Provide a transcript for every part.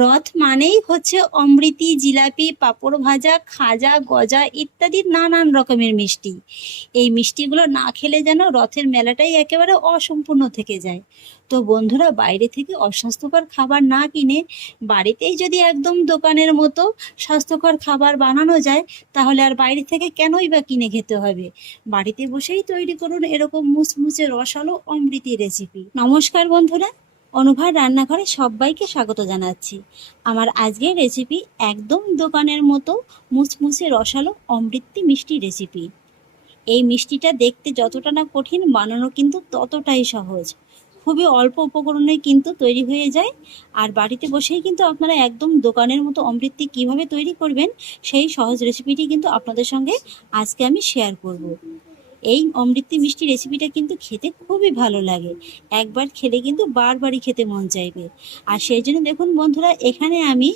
রথ মানেই হচ্ছে অমৃতি, জিলাপি, পাঁপড় ভাজা, খাজা, গজা ইত্যাদি নানান রকমের মিষ্টি। এই মিষ্টিগুলো না খেলে যেন রথের মেলাটাই একেবারে অসম্পূর্ণ থেকে যায়। তো বন্ধুরা, বাইরে থেকে অস্বাস্থ্যকর খাবার না কিনে বাড়িতেই যদি একদম দোকানের মতো স্বাস্থ্যকর খাবার বানানো যায়, তাহলে আর বাইরে থেকে কেনই বা কিনে খেতে হবে। বাড়িতে বসেই তৈরি করুন এরকম মুচমুচে রসালো অমৃতি রেসিপি। নমস্কার বন্ধুরা, অনুভার রান্নাঘরে সবাইকে স্বাগত জানাচ্ছি। আমার আজকের রেসিপি একদম দোকানের মতো মুচমুচে রসালো অমৃতি মিষ্টি রেসিপি। এই মিষ্টিটা দেখতে যতটা না কঠিন, বানানো কিন্তু ততটাই সহজ। খুবই অল্প উপকরণে কিন্তু তৈরি হয়ে যায়। আর বাড়িতে বসেই কিন্তু আপনারা একদম দোকানের মতো অমৃতি কিভাবে তৈরি করবেন, সেই সহজ রেসিপিটি কিন্তু আপনাদের সঙ্গে আজকে আমি শেয়ার করব। এই অমৃতি মিষ্টি রেসিপিটা কিন্তু খেতে খুবই ভালো লাগে। একবার খেলে কিন্তু বারবারই খেতে মন চাইবে। আর সেই জন্য দেখুন বন্ধুরা, এখানে আমি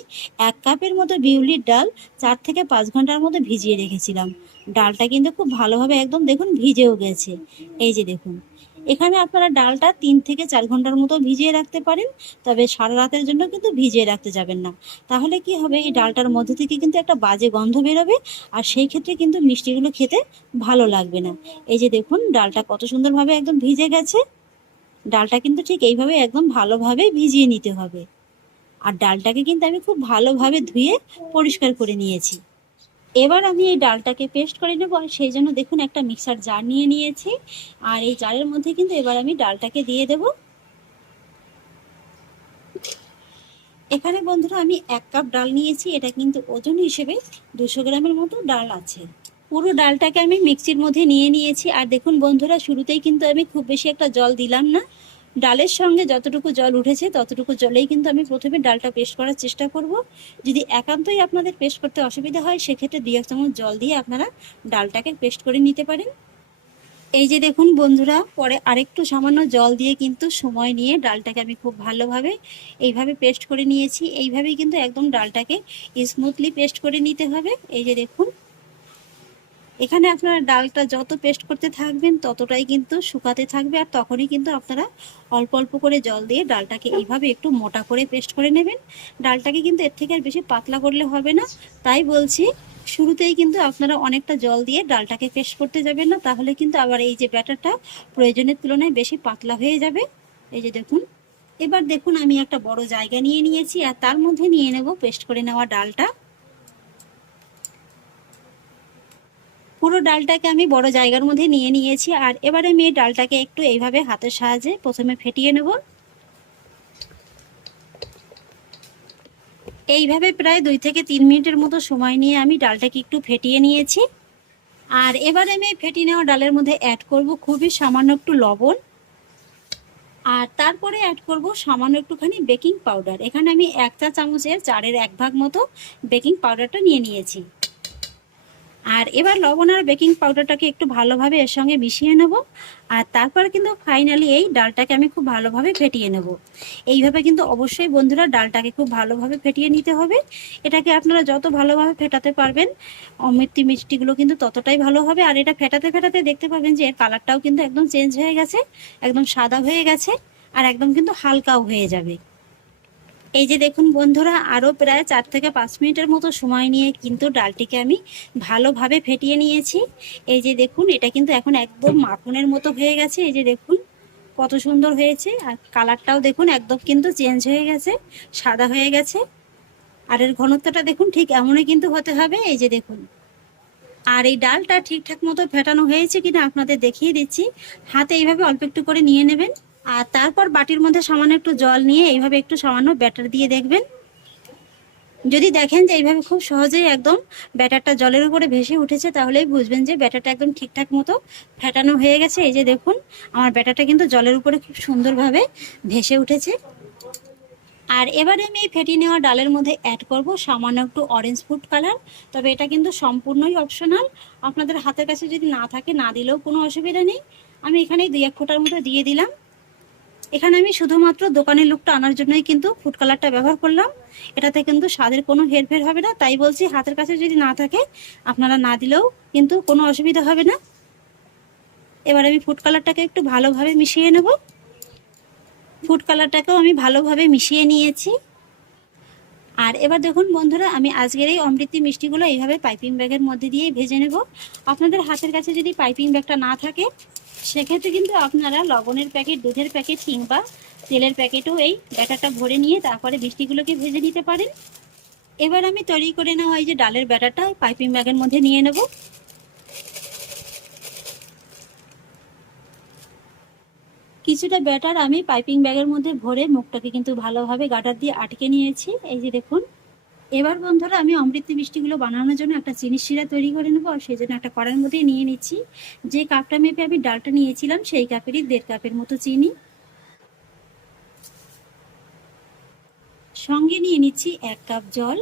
1 কাপের মতো বিউলির ডাল 4 থেকে 5 ঘন্টার মতো ভিজিয়ে রেখেছিলাম। ডালটা কিন্তু খুব ভালোভাবে একদম দেখুন ভিজেও গেছে। এই যে দেখুন, এখানে আপনারা ডালটা 3 থেকে 4 ঘন্টার মতো ভিজিয়ে রাখতে পারেন, তবে সারা রাতের জন্য কিন্তু ভিজিয়ে রাখতে যাবেন না। তাহলে কি হবে, এই ডালটার মধ্যে থেকে কিন্তু একটা বাজে গন্ধ বেরোবে, আর সেই ক্ষেত্রে কিন্তু মিষ্টিগুলো খেতে ভালো লাগবে না। এই যে দেখুন, ডালটা কত সুন্দরভাবে একদম ভিজে গেছে। ডালটা কিন্তু ঠিক এইভাবে একদম ভালোভাবে ভিজিয়ে নিতে হবে। আর ডালটাকে কিন্তু আমি খুব ভালোভাবে ধুয়ে পরিষ্কার করে নিয়েছি। এবার আমি এই ডালটাকে পেস্ট করে নেব, আর সেই জন্য দেখুন একটা মিক্সার জার নিয়ে নিয়েছি। আর এই জারের মধ্যে কিন্তু এবার আমি ডালটাকে দিয়ে দেব। এখানে বন্ধুরা আমি 1 কাপ ডাল নিয়েছি, এটা কিন্তু ওজন হিসেবে 200 গ্রামের মতো ডাল আছে। পুরো ডালটাকে আমি মিক্সির মধ্যে নিয়ে নিয়েছি। আর দেখুন বন্ধুরা, শুরুতেই কিন্তু আমি খুব বেশি একটা জল দিলাম না। ডালের সঙ্গে যতটুকু জল উঠেছে ততটুকু জলেই কিন্তু আমি প্রথমে ডালটা পেস্ট করার চেষ্টা করব। যদি একান্তই আপনাদের পেস্ট করতে অসুবিধা হয়, সেক্ষেত্রে 2-1 চামচ জল দিয়ে আপনারা ডালটাকে পেস্ট করে নিতে পারেন। এই যে দেখুন বন্ধুরা, পরে আরেকটু সামান্য জল দিয়ে কিন্তু সময় নিয়ে ডালটাকে আমি খুব ভালোভাবে এইভাবে পেস্ট করে নিয়েছি। এইভাবেই কিন্তু একদম ডালটাকে স্মুথলি পেস্ট করে নিতে হবে। এই যে দেখুন, এখানে আপনারা ডালটা যত পেস্ট করতে থাকবেন ততটাই কিন্তু শুকাতে থাকবে, আর তখনই কিন্তু আপনারা অল্প অল্প করে জল দিয়ে ডালটাকে এইভাবে একটু মোটা করে পেস্ট করে নেবেন। ডালটাকে কিন্তু এর থেকে আর বেশি পাতলা করলে হবে না, তাই বলছি শুরুতেই কিন্তু আপনারা অনেকটা জল দিয়ে ডালটাকে পেস্ট করতে যাবেন না, তাহলে কিন্তু আবার এই যে ব্যাটারটা প্রয়োজনের তুলনায় বেশি পাতলা হয়ে যাবে। এই যে দেখুন, এবার দেখুন আমি একটা বড় জায়গা নিয়ে নিয়েছি, আর তার মধ্যে নিয়ে নেব পেস্ট করে নেওয়া ডালটা। পুরো ডালটাকে আমি বড় জায়গার মধ্যে নিয়ে নিয়েছি। আর এবারে আমি এই ডালটাকে একটু এইভাবে হাতের সাহায্যে প্রথমে ফেটিয়ে নেব। এইভাবে প্রায় 2 থেকে 3 মিনিটের মতো সময় নিয়ে আমি ডালটাকে একটু ফেটিয়ে নিয়েছি। আর এবারে আমি ফেটিয়ে নেওয়া ডালের মধ্যে অ্যাড করব খুবই সামান্য একটু লবণ, আর তারপরে অ্যাড করব সামান্য একটুখানি বেকিং পাউডার। এখানে আমি 1 চা চামচের 4-এর 1 ভাগ মতো বেকিং পাউডারটা নিয়ে নিয়েছি। আর এবার লবণ আর বেকিং পাউডারটাকে একটু ভালোভাবে এর সঙ্গে মিশিয়ে নেব। আর তারপর কিন্তু ফাইনালি এই ডালটাকে আমি খুব ভালোভাবে ফেটিয়ে নেব। এইভাবে কিন্তু অবশ্যই বন্ধুরা ডালটাকে খুব ভালোভাবে ফেটিয়ে নিতে হবে। এটাকে আপনারা যত ভালোভাবে ফেটাতে পারবেন অমৃতি মিষ্টিগুলো কিন্তু ততটাই ভালো হবে। আর এটা ফেটাতে ফেটাতে দেখতে পাবেন যে এর কালারটাও কিন্তু একদম চেঞ্জ হয়ে গেছে, একদম সাদা হয়ে গেছে, আর একদম কিন্তু হালকাও হয়ে যাবে। এই যে দেখুন বন্ধুরা, আরও প্রায় 4 থেকে 5 মিনিটের মতো সময় নিয়ে কিন্তু ডালটিকে আমি ভালোভাবে ফেটিয়ে নিয়েছি। এই যে দেখুন, এটা কিন্তু এখন একদম মাখনের মতো হয়ে গেছে। এই যে দেখুন কত সুন্দর হয়েছে, আর কালারটাও দেখুন একদম কিন্তু চেঞ্জ হয়ে গেছে, সাদা হয়ে গেছে। আর এর ঘনত্বটা দেখুন ঠিক এমনই কিন্তু হতে হবে। এই যে দেখুন, আর এই ডালটা ঠিকঠাক মতো ফেটানো হয়েছে কিনা আপনাদের দেখিয়ে দিচ্ছি। হাতে এইভাবে অল্প একটু করে নিয়ে নেবেন, আর তারপর বাটির মধ্যে সামান্য একটু জল নিয়ে এইভাবে একটু সামান্য ব্যাটার দিয়ে দেখবেন। যদি দেখেন যে এইভাবে খুব সহজেই একদম ব্যাটারটা জলের উপরে ভেসে উঠেছে, তাহলেই বুঝবেন যে ব্যাটারটা একদম ঠিকঠাক মতো ফেটানো হয়ে গেছে। এই যে দেখুন, আমার ব্যাটারটা কিন্তু জলের উপরে খুব সুন্দরভাবে ভেসে উঠেছে। আর এবারে আমি এই ফেটিয়ে নেওয়া ডালের মধ্যে অ্যাড করব সামান্য একটু অরেঞ্জ ফুড কালার। তবে এটা কিন্তু সম্পূর্ণই অপশনাল, আপনাদের হাতের কাছে যদি না থাকে না দিলেও কোনো অসুবিধা নেই। আমি এখানে 2-1 ফোঁটার মতো দিয়ে দিলাম। এখানে আমি শুধুমাত্র দোকানের লুকটা আনার জন্যই কিন্তু ফুড কালারটা ব্যবহার করলাম। এটাতে কিন্তু স্বাদের কোনো হেরফের হবে না, তাই বলছি হাতের কাছে যদি না থাকে আপনারা না দিলেও কিন্তু কোনো অসুবিধা হবে না। এবার আমি ফুড কালারটাকে একটু ভালোভাবে মিশিয়ে নেব। ফুড কালারটাকেও আমি ভালোভাবে মিশিয়ে নিয়েছি। আর এবার দেখুন বন্ধুরা, আমি আজকের এই অমৃতি মিষ্টিগুলো এইভাবে পাইপিং ব্যাগের মধ্যে দিয়ে ভেজে নেব। আপনাদের হাতের কাছে যদি পাইপিং ব্যাগটা না থাকে, সেক্ষেত্রে কিন্তু আপনারা লবণের প্যাকেট, দুধের প্যাকেট কিংবা তেলের প্যাকেটও এই ব্যাটারটা ভরে নিয়ে তারপরে মিষ্টিগুলোকে ভেজে নিতে পারেন। এবার আমি তৈরি করে নেওয়া এই যে ডালের ব্যাটারটা পাইপিং ব্যাগের মধ্যে নিয়ে নেব। কিছুটা ব্যাটার আমি পাইপিং ব্যাগের মধ্যে ভরে মুখটাকে কিন্তু ভালোভাবে গাটার দিয়ে আটকে নিয়েছি। এই যে দেখুন। এবার বন্ধুরা, আমি অমৃতি মিষ্টিগুলো বানানোর জন্য একটা চিনি শিরা তৈরি করে নেবো। আর সেই জন্য একটা কড়াইয়ের মধ্যে নিয়ে নিচ্ছি যে কাপটা মেপে আমি ডালটা নিয়েছিলাম, সেই কাপেরই 1.5 কাপের মতো চিনি। সঙ্গে নিয়ে নিচ্ছি 1 কাপ জল।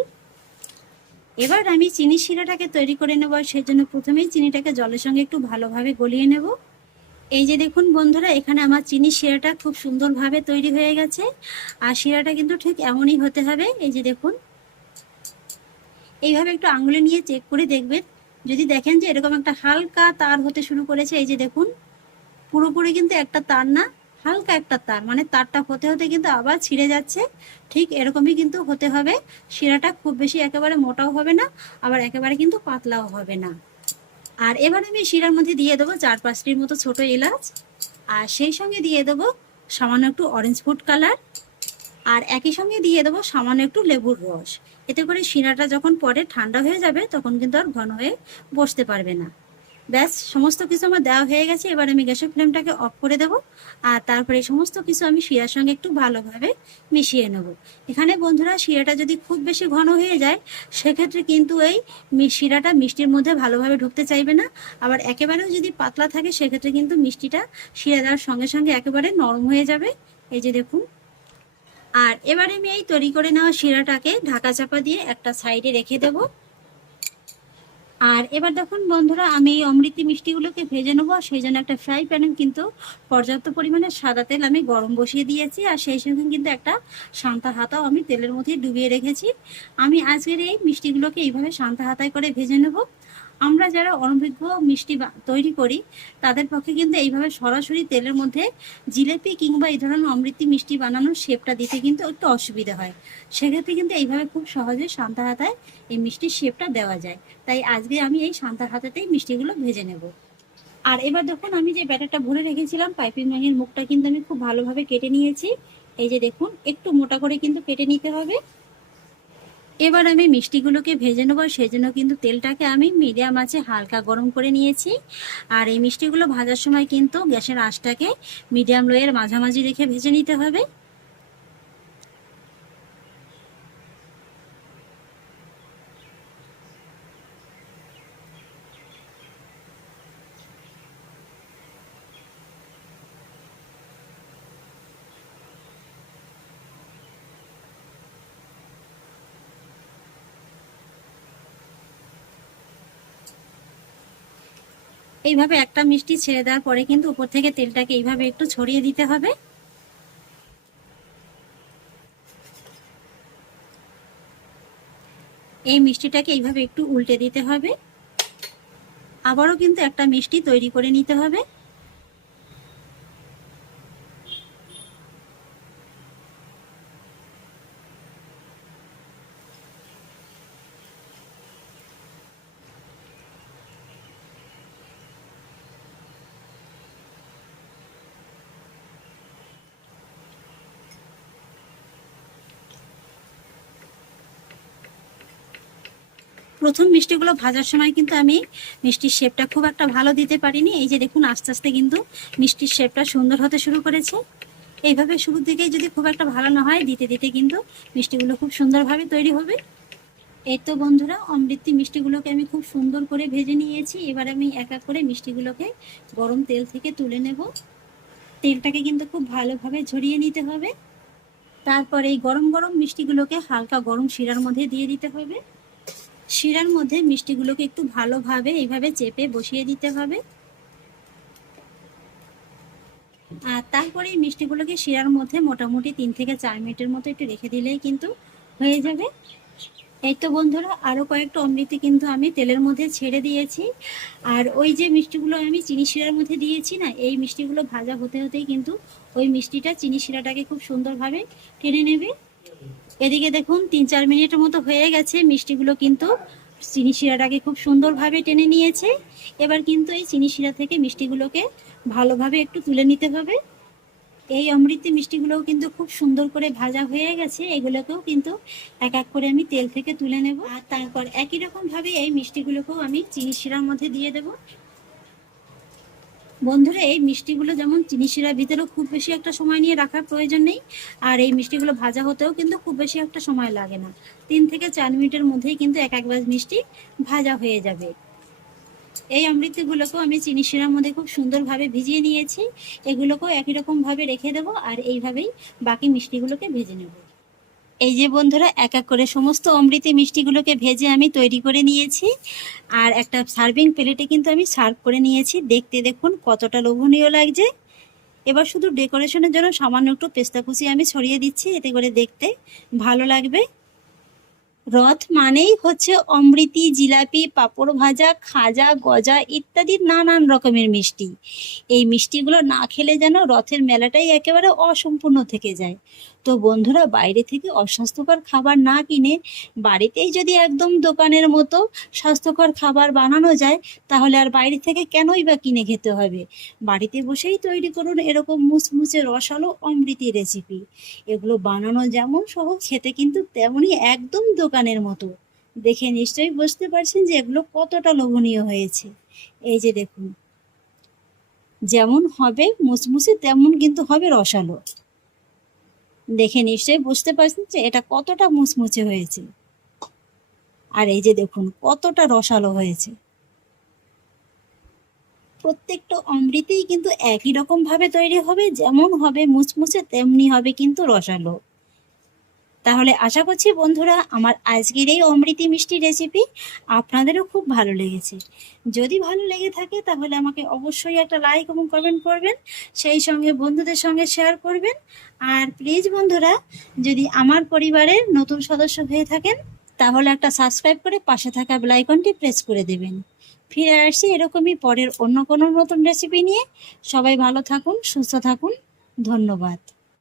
এবার আমি চিনি শিরাটাকে তৈরি করে নেবো। সেই জন্য প্রথমেই চিনিটাকে জলের সঙ্গে একটু ভালোভাবে গলিয়ে নেব। এই যে দেখুন বন্ধুরা, এখানে আমার চিনি শিরাটা খুব সুন্দরভাবে তৈরি হয়ে গেছে। আর শিরাটা কিন্তু ঠিক এমনই হতে হবে। এই যে দেখুন, এইভাবে একটু আঙুলে নিয়ে চেক করে দেখবেন। যদি দেখেন যে এরকম একটা হালকা তার হতে শুরু করেছে, এই যে দেখুন, পুরোপুরি কিন্তু একটা তার না, হালকা একটা তার, মানে তারটা হতে হতে কিন্তু আবার ছিঁড়ে যাচ্ছে, ঠিক এরকমই কিন্তু হতে হবে। শিরাটা খুব বেশি একেবারে মোটাও হবে না, আবার একেবারে কিন্তু পাতলাও হবে না। আর এবার আমি শিরার মধ্যে দিয়ে দেবো 4-5টির মতো ছোট এলাচ। আর সেই সঙ্গে দিয়ে দেবো সামান্য একটু অরেঞ্জ ফুড কালার। আর একই সঙ্গে দিয়ে দেবো সামান্য একটু লেবুর রস। এতে করে শিরাটা যখন পরে ঠান্ডা হয়ে যাবে, তখন কিন্তু আর ঘন হয়ে বসতে পারবে না। ব্যাস, সমস্ত কিছু আমার দেওয়া হয়ে গেছে। এবার আমি গ্যাসের ফ্লেমটাকে অফ করে দেবো। আর তারপরে সমস্ত কিছু আমি শিরার সঙ্গে একটু ভালোভাবে মিশিয়ে নেব। এখানে বন্ধুরা, শিরাটা যদি খুব বেশি ঘন হয়ে যায়, সেক্ষেত্রে কিন্তু এই শিরাটা মিষ্টির মধ্যে ভালোভাবে ঢুকতে চাইবে না। আবার একেবারেও যদি পাতলা থাকে, সেক্ষেত্রে কিন্তু মিষ্টিটা শিরা দেওয়ার সঙ্গে সঙ্গে একেবারে নরম হয়ে যাবে। এই যে দেখুন। আর এবারে আমি এই তৈরি করে নেওয়া শিরাটাকে ঢাকা চাপা দিয়ে একটা সাইডে রেখে দেব। আর এবার দেখুন বন্ধুরা, আমি এই অমৃতি মিষ্টিগুলোকে ভেজে নেবো। সেই জন্য একটা ফ্রাই প্যানে কিন্তু পর্যাপ্ত পরিমাণে সাদা তেল আমি গরম বসিয়ে দিয়েছি। আর সেই সঙ্গে কিন্তু একটা সান্তা হাতাও আমি তেলের মধ্যে ডুবিয়ে রেখেছি। আমি আজকের এই মিষ্টিগুলোকে এইভাবে সান্তা হাতায় করে ভেজে নেব। আমরা যারা অনভিজ্ঞ মিষ্টি তৈরি করি, তাদের পক্ষে কিন্তু এইভাবে সরাসরি তেলের মধ্যে জিলেপি কিংবা এই ধরনের অমৃতি মিষ্টি বানানোর শেপটা দিতে কিন্তু একটু অসুবিধা হয়। সেক্ষেত্রে কিন্তু এইভাবে খুব সহজে সান্তা হাতায় এই মিষ্টির শেপটা দেওয়া যায়। তাই আজকে আমি এই সান্তা হাতাতেই মিষ্টিগুলো ভেজে নেব। আর এবার দেখুন, আমি যে ব্যাটারটা ভরে রেখেছিলাম, পাইপিং ব্যাগের মুখটা কিন্তু আমি খুব ভালোভাবে কেটে নিয়েছি। এই যে দেখুন, একটু মোটা করে কিন্তু কেটে নিতে হবে। এবার আমি মিষ্টিগুলোকে ভেজে নেবো। সেই জন্য কিন্তু তেলটাকে আমি মিডিয়াম আঁচে হালকা গরম করে নিয়েছি। আর এই মিষ্টিগুলো ভাজার সময় কিন্তু গ্যাসের আঁচটাকে মিডিয়াম লোয়ের মাঝামাঝি রেখে ভেজে নিতে হবে। এইভাবে একটা মিষ্টি ছেড়ে দেওয়ার পরে কিন্তু উপর থেকে তেলটাকে এইভাবে একটু ছড়িয়ে দিতে হবে। এই মিষ্টিটাকে এইভাবে একটু উল্টে দিতে হবে। আবারও কিন্তু একটা মিষ্টি তৈরি করে নিতে হবে। প্রথম মিষ্টিগুলো ভাজার সময় কিন্তু আমি মিষ্টির শেপটা খুব একটা ভালো দিতে পারিনি। এই যে দেখুন, আস্তে আস্তে কিন্তু মিষ্টির শেপটা সুন্দর হতে শুরু করেছে। এইভাবে শুরুর দিকেই যদি খুব একটা ভালো না হয়, দিতে দিতে কিন্তু মিষ্টিগুলো খুব সুন্দরভাবে তৈরি হবে। এই তো বন্ধুরা, অমৃতি মিষ্টিগুলোকে আমি খুব সুন্দর করে ভেজে নিয়েছি। এবার আমি এক এক করে মিষ্টিগুলোকে গরম তেল থেকে তুলে নেব। তেলটাকে কিন্তু খুব ভালোভাবে ঝরিয়ে নিতে হবে। তারপরে এই গরম গরম মিষ্টিগুলোকে হালকা গরম শিরার মধ্যে দিয়ে দিতে হবে। শিরার মধ্যে মিষ্টিগুলোকে একটু ভালোভাবে এইভাবে চেপে বসিয়ে দিতে হবে। আর তারপরে এই মিষ্টিগুলোকে শিরার মধ্যে মোটামুটি 3 থেকে 4 মিনিটের মতো একটু রেখে দিলেই কিন্তু হয়ে যাবে। এই তো বন্ধুরা, আরও কয়েকটা অমৃতি কিন্তু আমি তেলের মধ্যে ছেড়ে দিয়েছি। আর ওই যে মিষ্টিগুলো আমি চিনি শিরার মধ্যে দিয়েছি না, এই মিষ্টিগুলো ভাজা হতে হতেই কিন্তু ওই মিষ্টিটা চিনি শিরাটাকে খুব সুন্দরভাবে টেনে নেবে। এদিকে দেখুন 3-4 মিনিটের মতো হয়ে গেছে, মিষ্টিগুলো কিন্তু চিনি শিরাটাকে খুব সুন্দরভাবে টেনে নিয়েছে। এবার কিন্তু এই চিনি শিরা থেকে মিষ্টিগুলোকে ভালোভাবে একটু তুলে নিতে হবে। এই অমৃতি মিষ্টিগুলোও কিন্তু খুব সুন্দর করে ভাজা হয়ে গেছে, এগুলোকেও কিন্তু এক এক করে আমি তেল থেকে তুলে নেব। আর তারপর একই রকম ভাবে এই মিষ্টিগুলোকেও আমি চিনি শিরার মধ্যে দিয়ে দেব। বন্ধুরা, এই মিষ্টিগুলো যেমন চিনি শিরার ভিতরেও খুব বেশি একটা সময় নিয়ে রাখার প্রয়োজন নেই, আর এই মিষ্টিগুলো ভাজা হতেও কিন্তু খুব বেশি একটা সময় লাগে না। 3 থেকে 4 মিনিটের মধ্যেই কিন্তু এক এক গ্লাস মিষ্টি ভাজা হয়ে যাবে। এই অমৃতগুলোকেও আমি চিনি শিরার মধ্যে খুব সুন্দরভাবে ভিজিয়ে নিয়েছি, এগুলোকেও একই রকমভাবে রেখে দেবো, আর এইভাবেই বাকি মিষ্টিগুলোকে ভেজে নেব। এই যে বন্ধুরা, এক এক করে সমস্ত অমৃতি মিষ্টিগুলোকে ভেজে আমি তৈরি করে নিয়েছি, আর একটা সার্ভিং প্লেটে কিন্তু আমি সার্ভ করে নিয়েছি। দেখতে দেখুন কতটা লোভনীয় লাগছে। এবার শুধু ডেকোরেশনের জন্য সামান্য একটু পেস্তা কুচি আমি ছড়িয়ে দিচ্ছি, এতে করে দেখতে ভালো লাগবে। রথ মানেই হচ্ছে অমৃতি, জিলাপি, পাঁপড় ভাজা, খাজা, গজা ইত্যাদি নানান রকমের মিষ্টি। এই মিষ্টিগুলো না খেলে যেন রথের মেলাটাই একেবারে অসম্পূর্ণ থেকে যায়। তো বন্ধুরা, বাইরে থেকে অস্বাস্থ্যকর খাবার না কিনে বাড়িতেই যদি একদম দোকানের মতো স্বাস্থ্যকর খাবার বানানো যায়, তাহলে আর বাইরে থেকে কেনই বা কিনে খেতে হবে। বাড়িতে বসেই তৈরি করুন এরকম মুচমুচে রসালো অমৃতি রেসিপি। এগুলো বানানো যেমন সহজ, খেতে কিন্তু তেমনই একদম দোকানের মতো। দেখে নিশ্চয়ই বুঝতে পারছেন যে এগুলো কতটা লোভনীয় হয়েছে। এই যে দেখুন, যেমন হবে মুচমুচে তেমন কিন্তু হবে রসালো। দেখে নিশ্চয়ই বুঝতে পারছেন যে এটা কতটা মুচমুচে হয়েছে, আর এই যে দেখুন কতটা রসালো হয়েছে। প্রত্যেকটা অমৃতেই কিন্তু একই রকম ভাবে তৈরি হবে, যেমন হবে মুচমুচে তেমনি হবে কিন্তু রসালো। তাহলে আশা করছি বন্ধুরা, আমার আজকের এই অমৃতি মিষ্টি রেসিপি আপনাদেরও খুব ভালো লেগেছে। যদি ভালো লেগে থাকে তাহলে আমাকে অবশ্যই একটা লাইক এবং কমেন্ট করবেন, সেই সঙ্গে বন্ধুদের সঙ্গে শেয়ার করবেন। আর প্লিজ বন্ধুরা, যদি আমার পরিবারের নতুন সদস্য হয়ে থাকেন তাহলে একটা সাবস্ক্রাইব করে পাশে থাকা বেল আইকনটি প্রেস করে দেবেন। ফিরে আসছি এরকমই পরের অন্য কোনো নতুন রেসিপি নিয়ে। সবাই ভালো থাকুন, সুস্থ থাকুন। ধন্যবাদ।